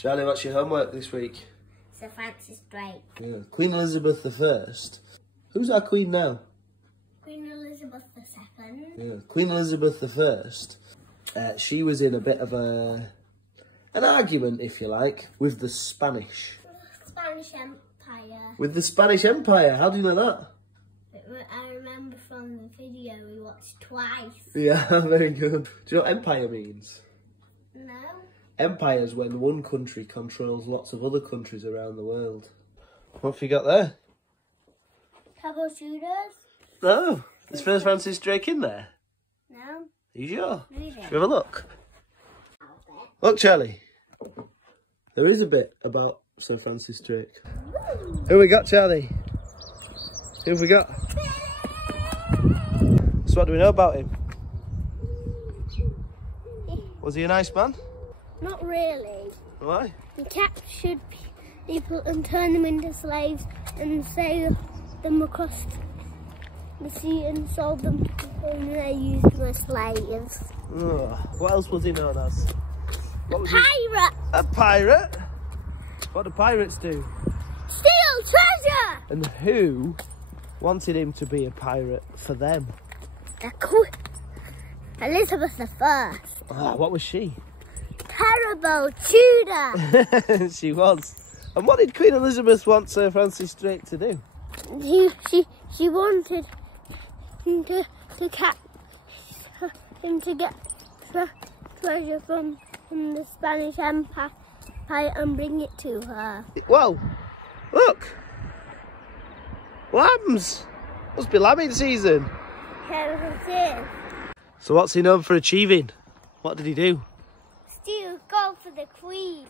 Charlie, what's your homework this week? Sir Francis Drake. Yeah. Queen Elizabeth I. Who's our queen now? Queen Elizabeth II. Yeah. Queen Elizabeth I. She was in a bit of an argument, if you like, with the Spanish. Spanish Empire. With the Spanish Empire? How do you know that? I remember from the video we watched twice. Yeah, very good. Do you know what empire means? No. Empire is when one country controls lots of other countries around the world. What have you got there? Troubleshooters? No. Is Sir Francis Drake in there? No. Are you sure? Maybe. Should we have a look? Look, Charlie. There is a bit about Sir Francis Drake. Who we got, Charlie? Who have we got? So what do we know about him? Was he a nice man? Not really. Why? He captured people and turned them into slaves and sailed them across the sea and sold them to people and they used them as slaves. Oh, what else was he known as? What was Pirate! A pirate? What do pirates do? Steal treasure! And who wanted him to be a pirate for them? The Queen Elizabeth I. Oh, what was she? Terrible Tudor! She was. And what did Queen Elizabeth want Sir Francis Drake to do? She wanted him to catch him to get treasure from the Spanish Empire and bring it to her. Whoa! Look! Lambs! Must be lambing season. Here it is. So what's he known for achieving? What did he do? Steal gold for the Queen.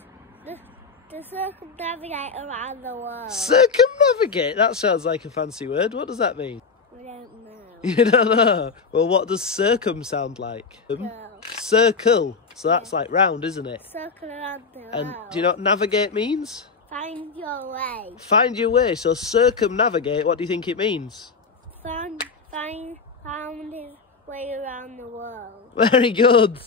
To circumnavigate around the world. Circumnavigate? That sounds like a fancy word. What does that mean? We don't know. You don't know? Well, what does circum sound like? Girl. Circle. So that's like round, isn't it? Circle around the world. And do you know what navigate means? Find your way. Find your way. So circumnavigate, what do you think it means? Found his way around the world. Very good.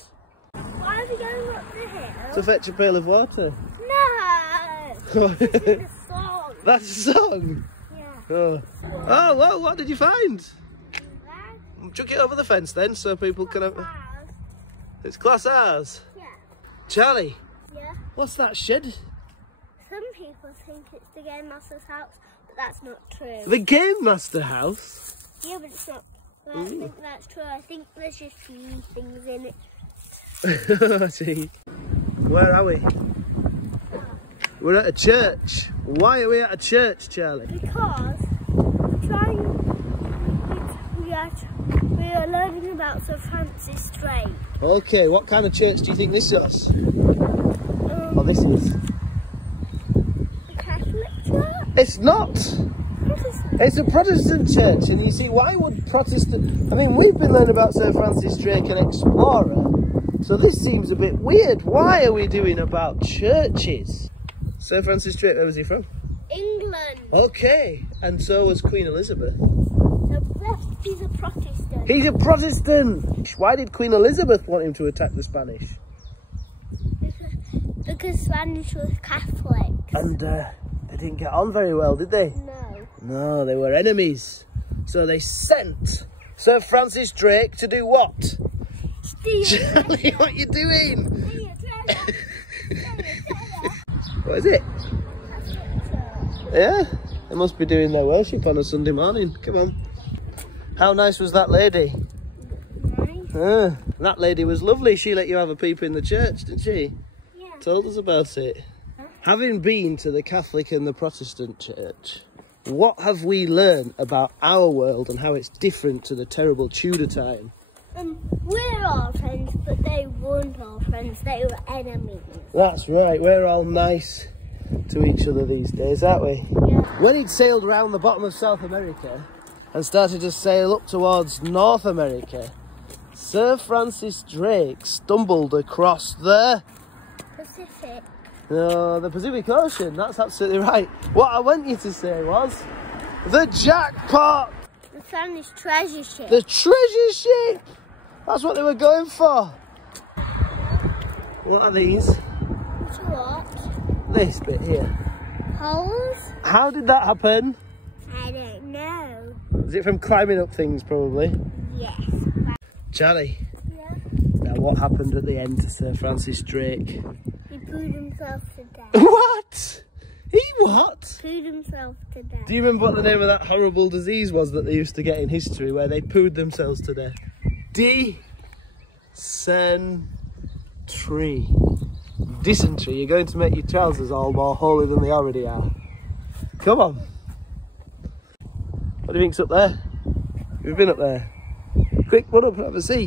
Why are we going up the hill? To fetch a pail of water. No! This is a song. That's a song? Yeah. Oh. Oh, whoa, what did you find? That Chuck it over the fence then so people can have... has- It's Class R's. Yeah. Charlie, Yeah. what's that shed? Some people think it's the Game Master's house, but that's not true. The Game Master house? Yeah, but it's not. I don't think that's true. I think there's just few things in it. I see. Where are we? We're at a church. Why are we at a church, Charlie? Because we are learning about Sir Francis Drake. Okay, what kind of church do you think this is? Oh, this is. The Catholic Church? It's not. Protestant. It's a Protestant church, and you see, why would Protestant... I mean, we've been learning about Sir Francis Drake, an explorer, so this seems a bit weird. Why are we doing about churches? Sir Francis Drake, where was he from? England. Okay, and so was Queen Elizabeth. So he's a Protestant. He's a Protestant! Why did Queen Elizabeth want him to attack the Spanish? Because Spanish was Catholic. And they didn't get on very well, did they? No. No, they were enemies. So they sent Sir Francis Drake to do what? Steal Charlie, what are you doing? Steal treasure. What is it? Yeah, they must be doing their worship on a Sunday morning. Come on. How nice was that lady? Nice. That lady was lovely. She let you have a peep in the church, didn't she? Yeah. Told us about it. Huh? Having been to the Catholic and the Protestant church, what have we learned about our world and how it's different to the terrible Tudor time? We're all friends, but they weren't all friends. They were enemies. That's right, we're all nice to each other these days, aren't we? Yeah. When he'd sailed around the bottom of South America and started to sail up towards North America, Sir Francis Drake stumbled across the... Pacific. No, the Pacific Ocean, that's absolutely right. What I want you to say was the jackpot! The Spanish treasure ship. The treasure ship! That's what they were going for. What are these? What? this bit here? Holes? How did that happen? I don't know. Is it from climbing up things, probably? Yes. Charlie, Yeah. now what happened at the end to Sir Francis Drake? He pooed himself to death. What? He what? Pooed himself to death. Do you remember what the name of that horrible disease was that they used to get in history, where they pooed themselves to death? Dysentery. Dysentery. You're going to make your trousers all more holy than they already are. Come on. What do you think's up there? You've been up there. Quick, run up and have a see.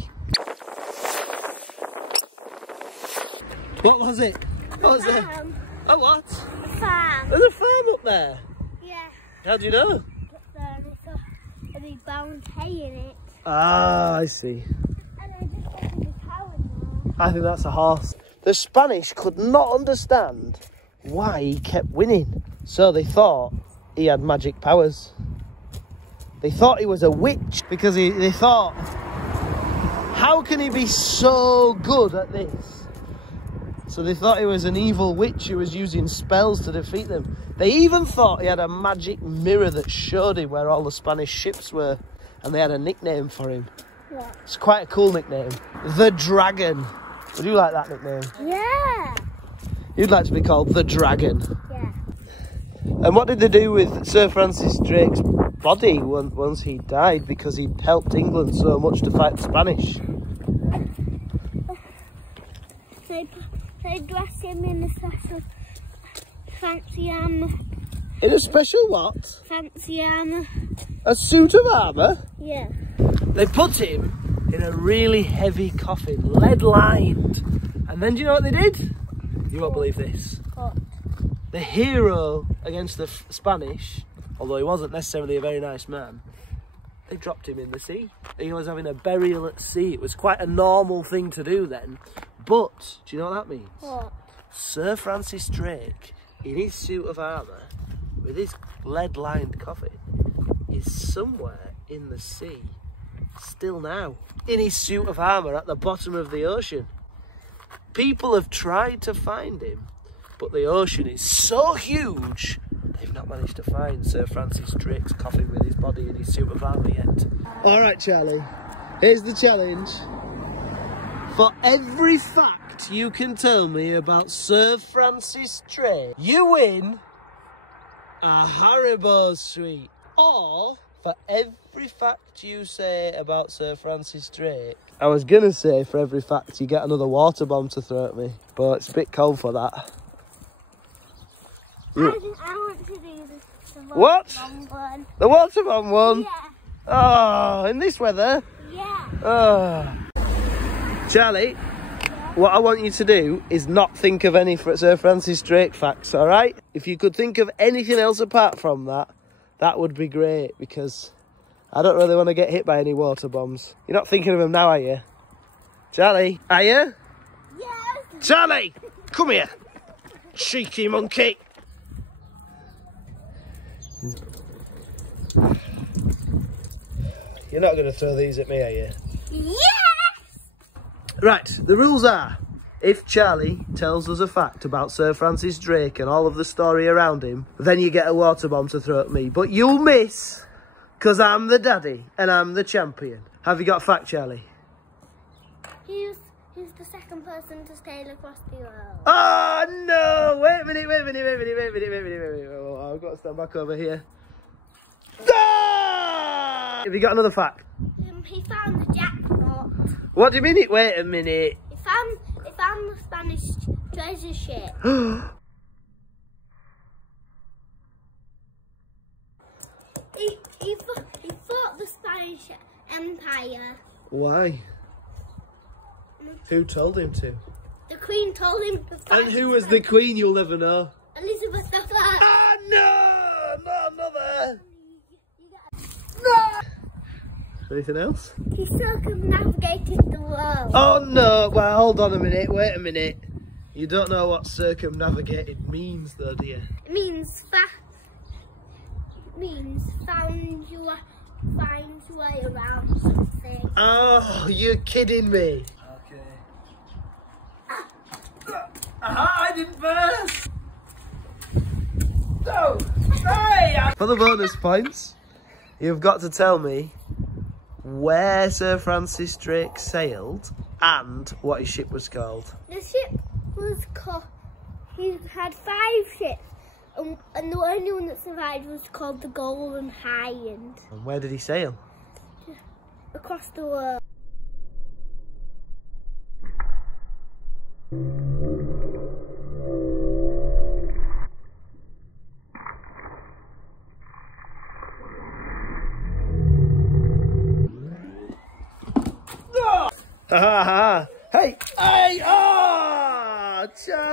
What was it? What was it? A what? A farm. There's a farm up there. Yeah. How do you know? Up there, and it's got a big brown hay in it. Ah, I see. And I just got a big cow in there. I think that's a horse. The Spanish could not understand why he kept winning. So they thought he had magic powers. They thought he was a witch because they thought, how can he be so good at this? So they thought he was an evil witch who was using spells to defeat them. They even thought he had a magic mirror that showed him where all the Spanish ships were. And they had a nickname for him. What? It's quite a cool nickname. The Dragon. Would you like that nickname? Yeah. You'd like to be called The Dragon. Yeah. And what did they do with Sir Francis Drake's body once he died? Because he helped England so much to fight the Spanish. They dressed him in a special fancy armour. In a special what? Fancy armour. A suit of armour? Yeah. They put him in a really heavy coffin, lead-lined. And then do you know what they did? You won't believe this. What? The hero against the Spanish, although he wasn't necessarily a very nice man, they dropped him in the sea. He was having a burial at sea. It was quite a normal thing to do then. But, do you know what that means? What? Sir Francis Drake, in his suit of armour, with his lead-lined coffin, is somewhere in the sea, still now, in his suit of armour at the bottom of the ocean. People have tried to find him, but the ocean is so huge, they've not managed to find Sir Francis Drake's coffin with his body in his suit of armour yet. All right, Charlie, here's the challenge. For every fact you can tell me about Sir Francis Drake, you win a Haribo sweet. Or for every fact you say about Sir Francis Drake, I was gonna say for every fact you get another water bomb to throw at me, but it's a bit cold for that. I want to do the What? bomb one. The water bomb one? Yeah. Oh, in this weather? Yeah. Oh. Charlie, what I want you to do is not think of any Sir Francis Drake facts, all right? If you could think of anything else apart from that, that would be great, because I don't really want to get hit by any water bombs. You're not thinking of them now, are you? Charlie, are you? Yes. Charlie, come here. Cheeky monkey. You're not going to throw these at me, are you? Yes. Right, the rules are, if Charlie tells us a fact about Sir Francis Drake and all of the story around him, then you get a water bomb to throw at me. But you'll miss, because I'm the daddy and I'm the champion. Have you got a fact, Charlie? He's the second person to sail across the world. Oh, no! Wait a minute. Oh, I've got to stand back over here. Ah! Have you got another fact? He found the jackpot. What do you mean? Wait a minute. He found the Spanish treasure ship. He fought the Spanish Empire. Why? Who told him to? The Queen told him to fight. And who was the Queen? You'll never know. Elizabeth I. Ah, no! Not another! No! Anything else? He circumnavigated the world. Oh no! Well, hold on a minute. Wait a minute. You don't know what circumnavigated means, though, do you? It means find your way around something. Oh, you're kidding me. Okay. Aha, I didn't first. For the bonus points, you've got to tell me where Sir Francis Drake sailed and what his ship was called. The ship was called, he had 5 ships, and the only one that survived was called the Golden Hind. And where did he sail? Across the world. Ha ha ha! Hey! Hey! Oh! Charlie!